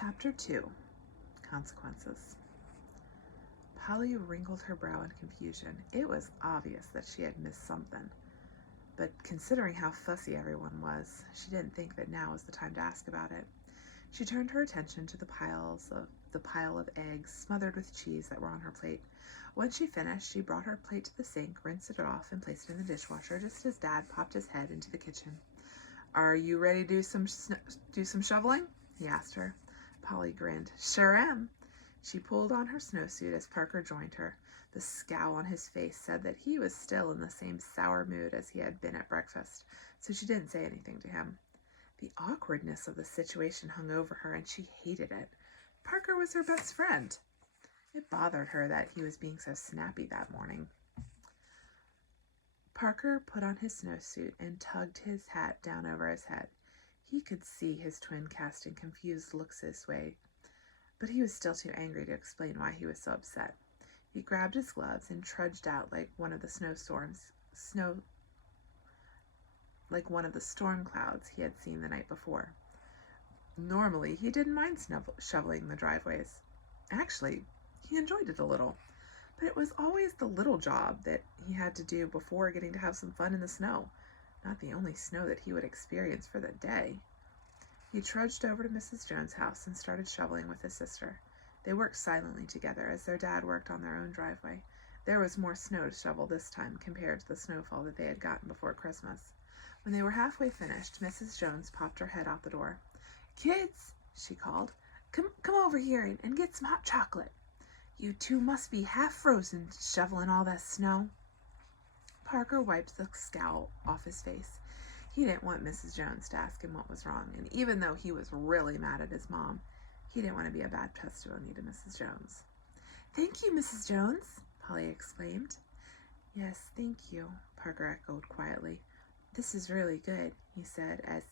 Chapter 2. Consequences. Polly wrinkled her brow in confusion. It was obvious that she had missed something, but considering how fussy everyone was, she didn't think that now was the time to ask about it. She turned her attention to the pile of eggs smothered with cheese that were on her plate. When she finished, she brought her plate to the sink, rinsed it off, and placed it in the dishwasher just as Dad popped his head into the kitchen. "Are you ready to do some shoveling?" he asked her. Polly grinned. "Sure am." She pulled on her snowsuit as Parker joined her. The scowl on his face said that he was still in the same sour mood as he had been at breakfast, so she didn't say anything to him. The awkwardness of the situation hung over her, and she hated it. Parker was her best friend. It bothered her that he was being so snappy that morning. Parker put on his snowsuit and tugged his hat down over his head. He could see his twin casting confused looks his way, but he was still too angry to explain why he was so upset. He grabbed his gloves and trudged out like one of the storm clouds he had seen the night before. Normally, he didn't mind shoveling the driveways. Actually, he enjoyed it a little, but it was always the little job that he had to do before getting to have some fun in the snow, not the only snow that he would experience for the day. He trudged over to Mrs. Jones' house and started shoveling with his sister. They worked silently together as their dad worked on their own driveway. There was more snow to shovel this time compared to the snowfall that they had gotten before Christmas. When they were halfway finished, Mrs. Jones popped her head out the door. "Kids," she called, come over here and get some hot chocolate. You two must be half frozen shoveling all that snow." Parker wiped the scowl off his face. He didn't want Mrs. Jones to ask him what was wrong, and even though he was really mad at his mom, he didn't want to be a bad testimony to Mrs. Jones. "Thank you, Mrs. Jones," Polly exclaimed. "Yes, thank you," Parker echoed quietly. "This is really good," he said as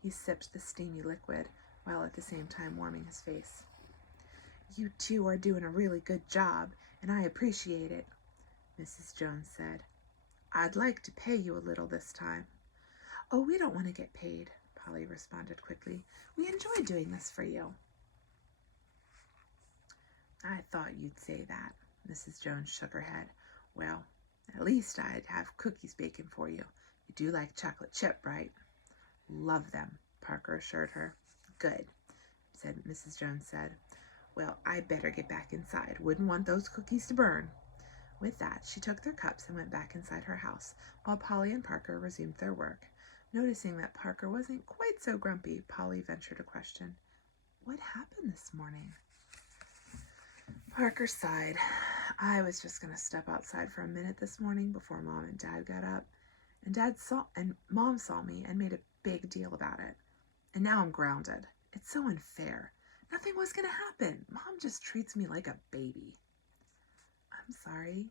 he sipped the steamy liquid, while at the same time warming his face. "You two are doing a really good job, and I appreciate it," Mrs. Jones said. "I'd like to pay you a little this time." "Oh, we don't want to get paid," Polly responded quickly. "We enjoy doing this for you." "I thought you'd say that." Mrs. Jones shook her head. "Well, at least I'd have cookies baking for you. You do like chocolate chip, right?" "Love them," Parker assured her. "Good," Mrs. Jones said. "Well, I'd better get back inside. Wouldn't want those cookies to burn." With that, she took their cups and went back inside her house, while Polly and Parker resumed their work. Noticing that Parker wasn't quite so grumpy, Polly ventured a question. "What happened this morning?" Parker sighed. "I was just going to step outside for a minute this morning before Mom and Dad got up, and Mom saw me and made a big deal about it. And now I'm grounded. It's so unfair. Nothing was going to happen. Mom just treats me like a baby." "I'm sorry,"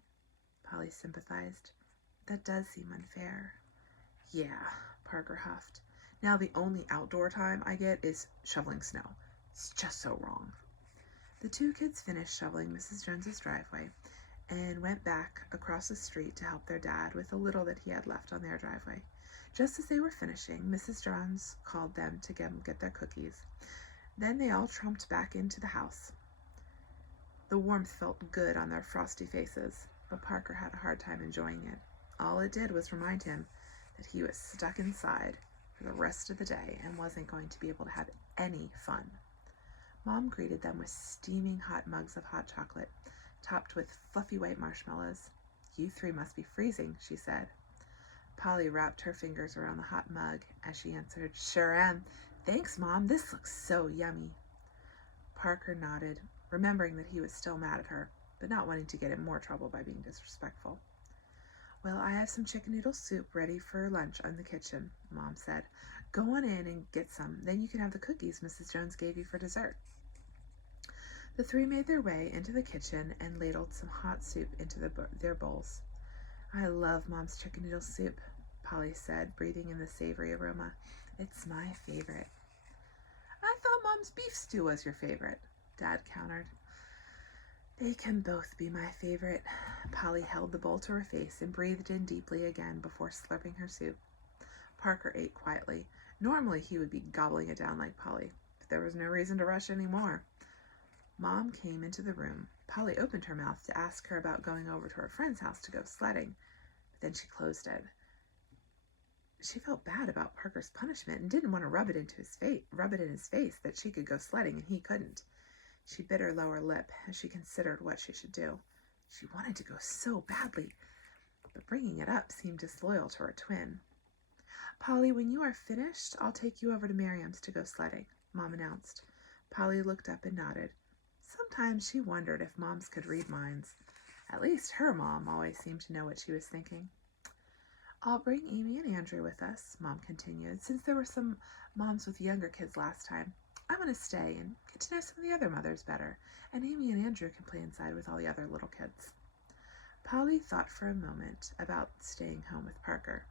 Polly sympathized. "That does seem unfair." "Yeah," Parker huffed. "Now the only outdoor time I get is shoveling snow. It's just so wrong." The two kids finished shoveling Mrs. Jones's driveway and went back across the street to help their dad with the little that he had left on their driveway. Just as they were finishing, Mrs. Jones called them to get their cookies. Then they all trumped back into the house. The warmth felt good on their frosty faces, but Parker had a hard time enjoying it. All it did was remind him that he was stuck inside for the rest of the day and wasn't going to be able to have any fun. Mom greeted them with steaming hot mugs of hot chocolate, topped with fluffy white marshmallows. "You three must be freezing," she said. Polly wrapped her fingers around the hot mug as she answered, "Sure am. Thanks, Mom. This looks so yummy." Parker nodded, remembering that he was still mad at her, but not wanting to get in more trouble by being disrespectful. "Well, I have some chicken noodle soup ready for lunch in the kitchen," Mom said. "Go on in and get some. Then you can have the cookies Mrs. Jones gave you for dessert." The three made their way into the kitchen and ladled some hot soup into their bowls. "I love Mom's chicken noodle soup," Polly said, breathing in the savory aroma. "It's my favorite." "I thought Mom's beef stew was your favorite," Dad countered. "They can both be my favorite." Polly held the bowl to her face and breathed in deeply again before slurping her soup. Parker ate quietly. Normally he would be gobbling it down like Polly, but there was no reason to rush any more. Mom came into the room. Polly opened her mouth to ask her about going over to her friend's house to go sledding, but then she closed it. She felt bad about Parker's punishment and didn't want to rub it in his face that she could go sledding and he couldn't. She bit her lower lip as she considered what she should do. She wanted to go so badly, but bringing it up seemed disloyal to her twin. Polly, when you are finished, I'll take you over to Miriam's to go sledding, Mom announced. Polly looked up and nodded. Sometimes she wondered if moms could read minds. At least her mom always seemed to know what she was thinking. I'll bring Amy and Andrew with us, Mom continued, since there were some moms with younger kids last time. I want to stay and get to know some of the other mothers better, and Amy and Andrew can play inside with all the other little kids. Polly thought for a moment about staying home with Parker,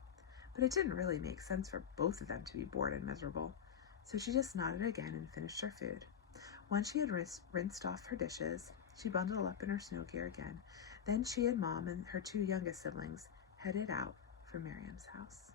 but it didn't really make sense for both of them to be bored and miserable, so she just nodded again and finished her food. Once she had rinsed off her dishes, she bundled up in her snow gear again. Then she and Mom and her two youngest siblings headed out for Miriam's house.